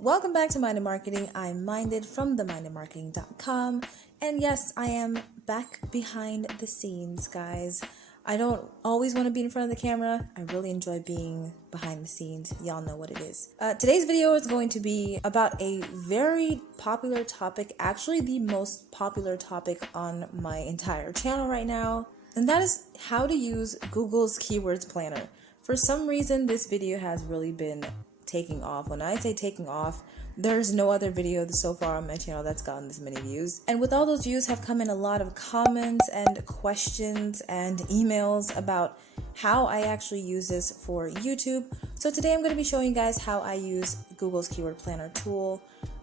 Welcome back to Minded Marketing. I'm Minded from themindedmarketing.com. And yes, I am back behind the scenes, guys. I don't always want to be in front of the camera. I really enjoy being behind the scenes. Y'all know what it is. Today's video is going to be about a very popular topic, actually the most popular topic on my entire channel right now. And that is how to use Google's Keywords Planner. For some reason, this video has really been taking off. When I say taking off, there's no other video so far on my channel that's gotten this many views. And with all those views have come in a lot of comments and questions and emails about how I actually use this for YouTube. So today I'm going to be showing you guys how I use Google's Keyword Planner tool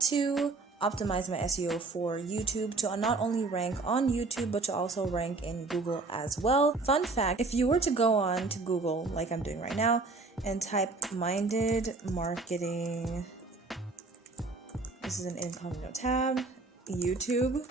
to optimize my SEO for YouTube, to not only rank on YouTube but to also rank in Google as well. Fun fact, if you were to go on to Google like I'm doing right now and type Minded Marketing, this is an incognito tab, YouTube,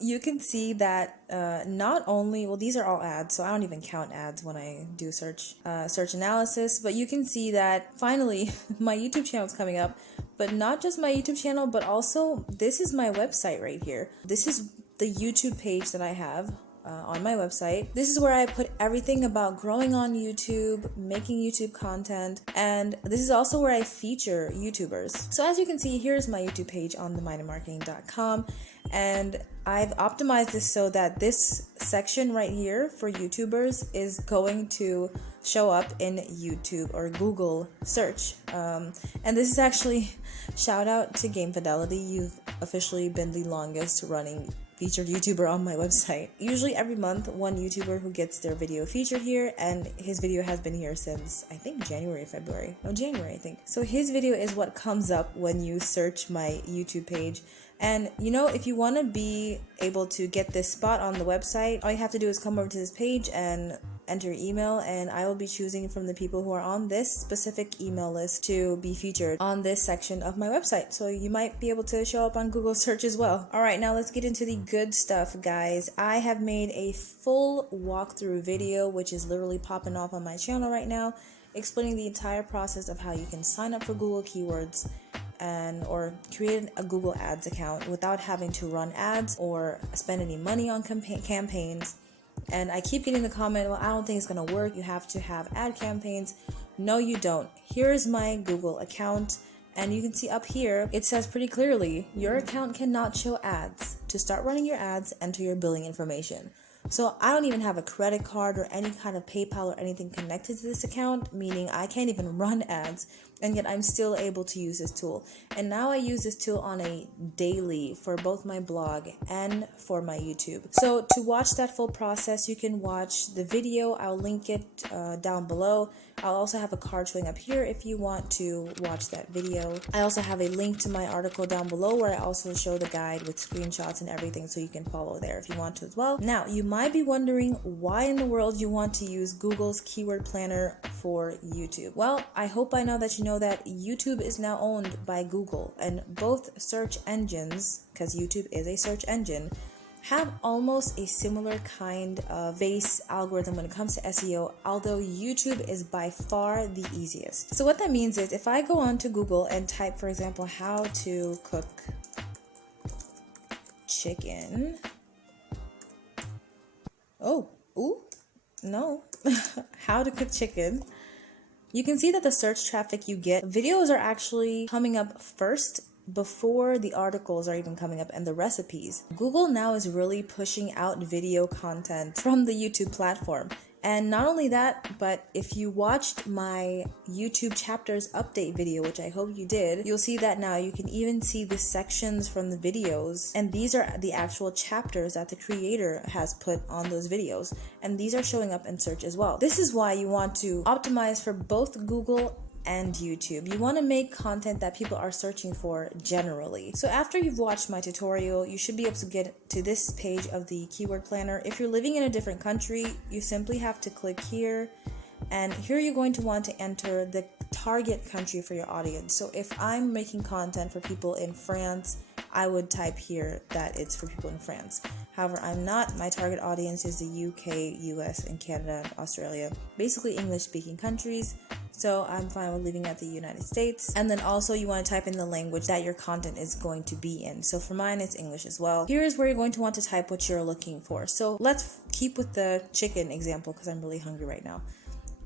you can see that not only, well, these are all ads, so I don't even count ads when I do search analysis, but you can see that finally my YouTube channel is coming up, but not just my YouTube channel, but also this is my website right here. This is the YouTube page that I have on my website. This is where I put everything about growing on YouTube, making YouTube content, and this is also where I feature YouTubers. So as you can see, here's my YouTube page on themindedmarketing.com, and I've optimized this so that this section right here for YouTubers is going to show up in YouTube or Google search. And this is actually, shout out to Game Fidelity. You've officially been the longest running featured YouTuber on my website. Usually every month, one YouTuber who gets their video featured here, and his video has been here since I think January, I think. So his video is what comes up when you search my YouTube page. And you know, if you want to be able to get this spot on the website, all you have to do is come over to this page and enter your email, and I will be choosing from the people who are on this specific email list to be featured on this section of my website. So you might be able to show up on Google search as well. All right, now let's get into the good stuff, guys. I have made a full walkthrough video, which is literally popping off on my channel right now, explaining the entire process of how you can sign up for Google Keywords or create a Google Ads account without having to run ads or spend any money on campaigns. And I keep getting the comment, well, I don't think it's going to work. You have to have ad campaigns. No, you don't. Here's my Google account. And you can see up here, it says pretty clearly, your account cannot show ads. To start running your ads, enter your billing information. So I don't even have a credit card or any kind of PayPal or anything connected to this account, meaning I can't even run ads, and yet I'm still able to use this tool. And now I use this tool on a daily for both my blog and for my YouTube. So to watch that full process, you can watch the video. I'll link it down below. I'll also have a card showing up here if you want to watch that video. I also have a link to my article down below where I also show the guide with screenshots and everything, so you can follow there if you want to as well. Now, you might be wondering why in the world you want to use Google's Keyword Planner for YouTube. Well, I hope by now that you know that YouTube is now owned by Google, and both search engines, because YouTube is a search engine, have almost a similar kind of base algorithm when it comes to SEO, although YouTube is by far the easiest. So what that means is if I go on to Google and type, for example, how to cook chicken. How to cook chicken. You can see that the search traffic you get, videos are actually coming up first before the articles are even coming up and the recipes. Google now is really pushing out video content from the YouTube platform. And not only that, but if you watched my YouTube chapters update video, which I hope you did, you'll see that now you can even see the sections from the videos. And these are the actual chapters that the creator has put on those videos. And these are showing up in search as well. This is why you want to optimize for both Google and YouTube. You want to make content that people are searching for generally. So after you've watched my tutorial, you should be able to get to this page of the Keyword Planner. If you're living in a different country, you simply have to click here, and here you're going to want to enter the target country for your audience. So if I'm making content for people in France, I would type here that it's for people in France. However, I'm not. My target audience is the UK, US, and Canada, Australia, basically English-speaking countries. So I'm fine with leaving at the United States. And then also you want to type in the language that your content is going to be in. So for mine, it's English as well. Here's where you're going to want to type what you're looking for. So let's keep with the chicken example because I'm really hungry right now.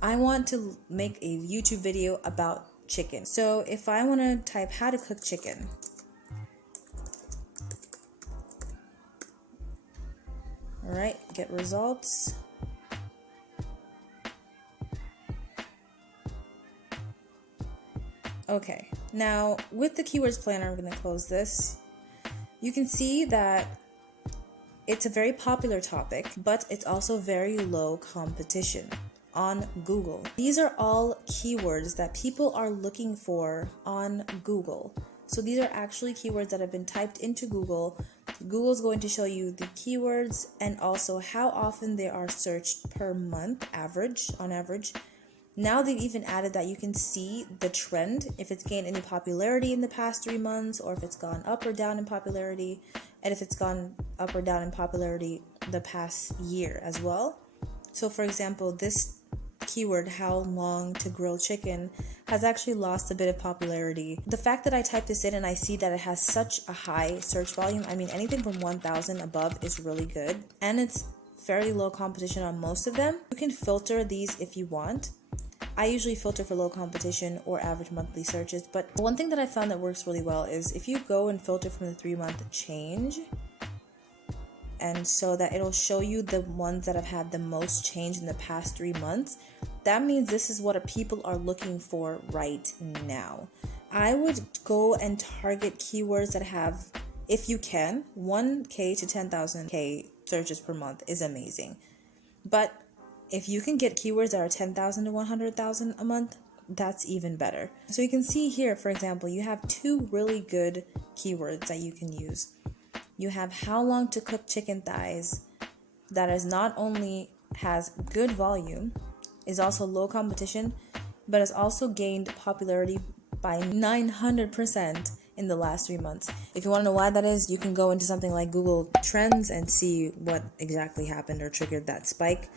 I want to make a YouTube video about chicken. So if I want to type how to cook chicken, all right, get results. Okay, now with the keywords planner, I'm going to close this. You can see that it's a very popular topic, but it's also very low competition on Google. These are all keywords that people are looking for on Google. So these are actually keywords that have been typed into Google. Google's going to show you the keywords and also how often they are searched per month, on average. Now they've even added that you can see the trend, if it's gained any popularity in the past 3 months, or if it's gone up or down in popularity, and if it's gone up or down in popularity the past year as well. So for example, this keyword, how long to grill chicken, has actually lost a bit of popularity. The fact that I type this in and I see that it has such a high search volume, I mean anything from 1,000 above is really good, and it's fairly low competition on most of them. You can filter these if you want. I usually filter for low competition or average monthly searches, but one thing that I found that works really well is if you go and filter from the 3-month change, and so that it'll show you the ones that have had the most change in the past 3 months. That means this is what people are looking for right now. I would go and target keywords that have, if you can, 1K to 10,000K searches per month is amazing. But if you can get keywords that are 10,000 to 100,000 a month, that's even better. So you can see here, for example, you have 2 really good keywords that you can use. You have how long to cook chicken thighs, that is not only has good volume, is also low competition, but has also gained popularity by 900% in the last 3 months. If you want to know why that is, you can go into something like Google Trends and see what exactly happened or triggered that spike.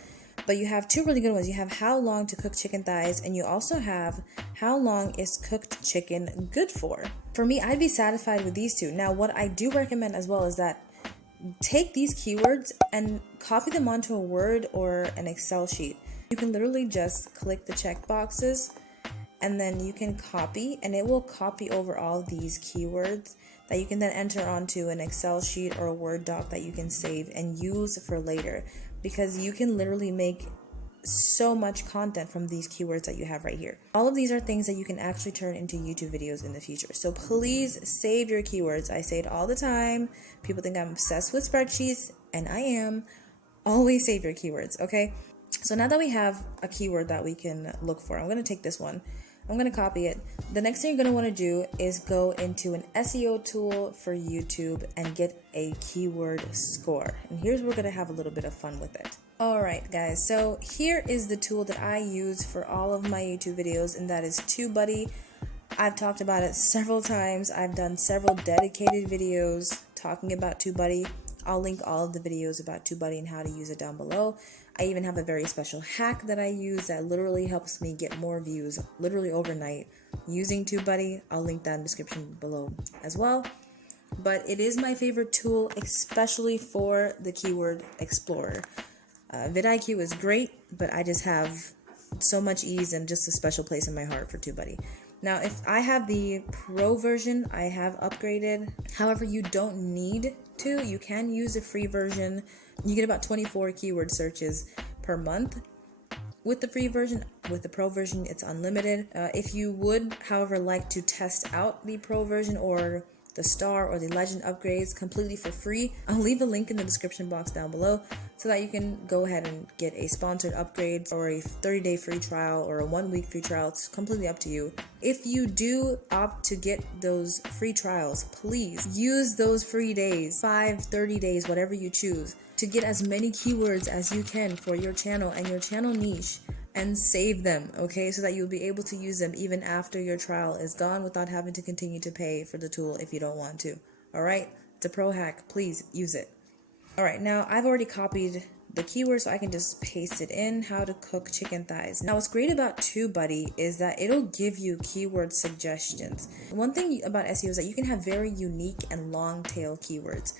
But you have 2 really good ones. You have how long to cook chicken thighs, and you also have how long is cooked chicken good for. For me, I'd be satisfied with these 2. Now, what I do recommend as well is that take these keywords and copy them onto a Word or an Excel sheet. You can literally just click the check boxes and then you can copy, and it will copy over all these keywords that you can then enter onto an Excel sheet or a Word doc that you can save and use for later. Because you can literally make so much content from these keywords that you have right here. All of these are things that you can actually turn into YouTube videos in the future. So please save your keywords. I say it all the time. People think I'm obsessed with spreadsheets, and I am. Always save your keywords, okay? So now that we have a keyword that we can look for, I'm going to take this one. I'm going to copy it. The next thing you're going to want to do is go into an SEO tool for YouTube and get a keyword score. And here's where we're going to have a little bit of fun with it. All right, guys. So here is the tool that I use for all of my YouTube videos, and that is TUBEBUDDY. I've talked about it several times. I've done several dedicated videos talking about TUBEBUDDY. I'll link all of the videos about TUBEBUDDY and how to use it down below. I even have a very special hack that I use that literally helps me get more views literally overnight using TUBEBUDDY. I'll link that in the description below as well. But it is my favorite tool, especially for the keyword explorer. vidIQ is great, but I just have so much ease and just a special place in my heart for TUBEBUDDY. Now, if I have the pro version, I have upgraded. However, you don't need to. You can use the free version. You get about 24 keyword searches per month with the free version. With the pro version, it's unlimited. If you would, however, like to test out the pro version or the star or the legend upgrades completely for free, I'll leave a link in the description box down below so that you can go ahead and get a sponsored upgrade or a 30-day free trial or a 1-week free trial. It's completely up to you. If you do opt to get those free trials, please use those free days, 5, 30 days, whatever you choose, to get as many keywords as you can for your channel and your channel niche, and save them, okay, so that you'll be able to use them even after your trial is gone without having to continue to pay for the tool if you don't want to. All right, it's a pro hack. Please use it. All right, now I've already copied the keyword so I can just paste it in, how to cook chicken thighs. Now what's great about TubeBuddy is that it'll give you keyword suggestions. One thing about SEO is that you can have very unique and long tail keywords,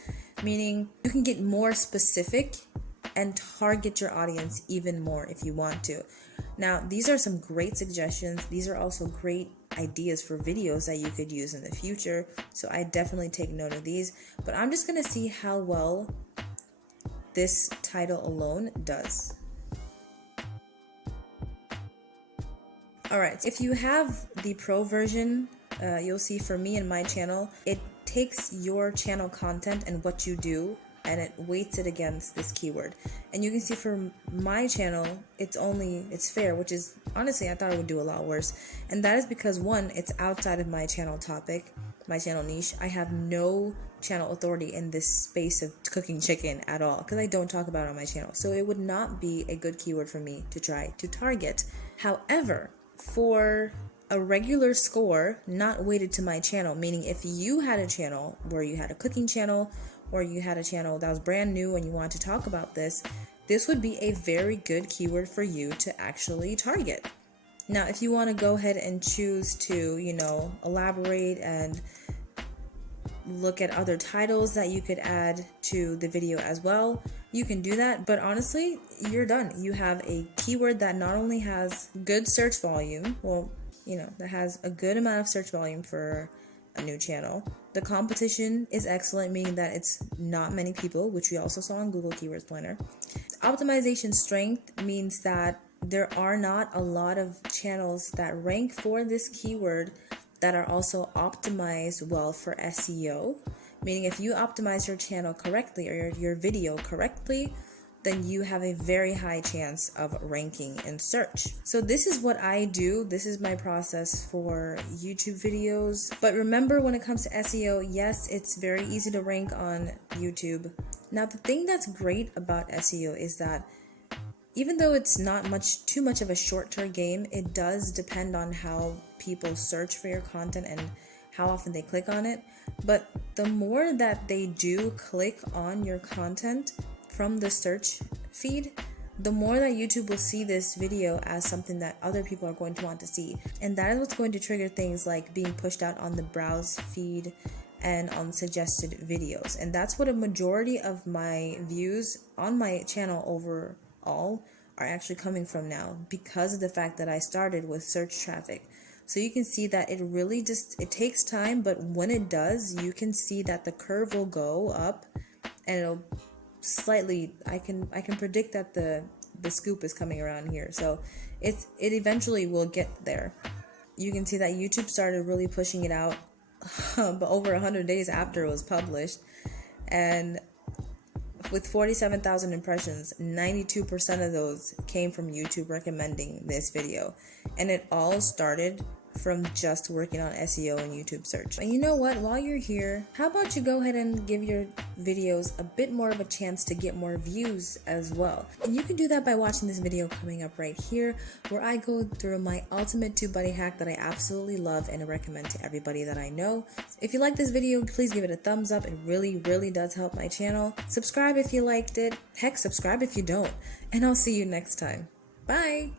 meaning you can get more specific and target your audience even more if you want to. Now, these are some great suggestions. These are also great ideas for videos that you could use in the future. So I definitely take note of these, but I'm just going to see how well this title alone does. All right, if you have the pro version, you'll see for me and my channel, it takes your channel content and what you do and it weights it against this keyword. And you can see for my channel, it's fair, which is honestly, I thought it would do a lot worse. And that is because one, it's outside of my channel topic, my channel niche. I have no channel authority in this space of cooking chicken at all because I don't talk about it on my channel. So it would not be a good keyword for me to try to target. However, for a regular score not weighted to my channel, meaning if you had a channel where you had a cooking channel or you had a channel that was brand new and you wanted to talk about this, this would be a very good keyword for you to actually target. Now, if you want to go ahead and choose to, elaborate and look at other titles that you could add to the video as well, you can do that. But honestly, you're done. You have a keyword that not only has good search volume, that has a good amount of search volume for a new channel. The competition is excellent, meaning that it's not many people, which we also saw in Google Keywords Planner. Optimization strength means that there are not a lot of channels that rank for this keyword that are also optimized well for SEO, meaning if you optimize your channel correctly or your video correctly, then you have a very high chance of ranking in search. So this is what I do. This is my process for YouTube videos. But remember, when it comes to SEO, yes, it's very easy to rank on YouTube. Now, the thing that's great about SEO is that even though it's not too much of a short-term game, it does depend on how people search for your content and how often they click on it. But the more that they do click on your content from the search feed, the more that YouTube will see this video as something that other people are going to want to see. And that is what's going to trigger things like being pushed out on the browse feed and on suggested videos. And that's what a majority of my views on my channel overall are actually coming from now, because of the fact that I started with search traffic. So you can see that it really it takes time, but when it does, you can see that the curve will go up and it'll slightly, I can predict that the scoop is coming around here. So it eventually will get there. You can see that YouTube started really pushing it out but over 100 days after it was published, and with 47,000 impressions, 92% of those came from YouTube recommending this video. And it all started from just working on SEO and YouTube search. And you know what? While you're here, how about you go ahead and give your videos a bit more of a chance to get more views as well. And you can do that by watching this video coming up right here, where I go through my ultimate TubeBuddy hack that I absolutely love and recommend to everybody that I know. If you like this video, please give it a thumbs up. It really, really does help my channel. Subscribe if you liked it. Heck, subscribe if you don't. And I'll see you next time. Bye!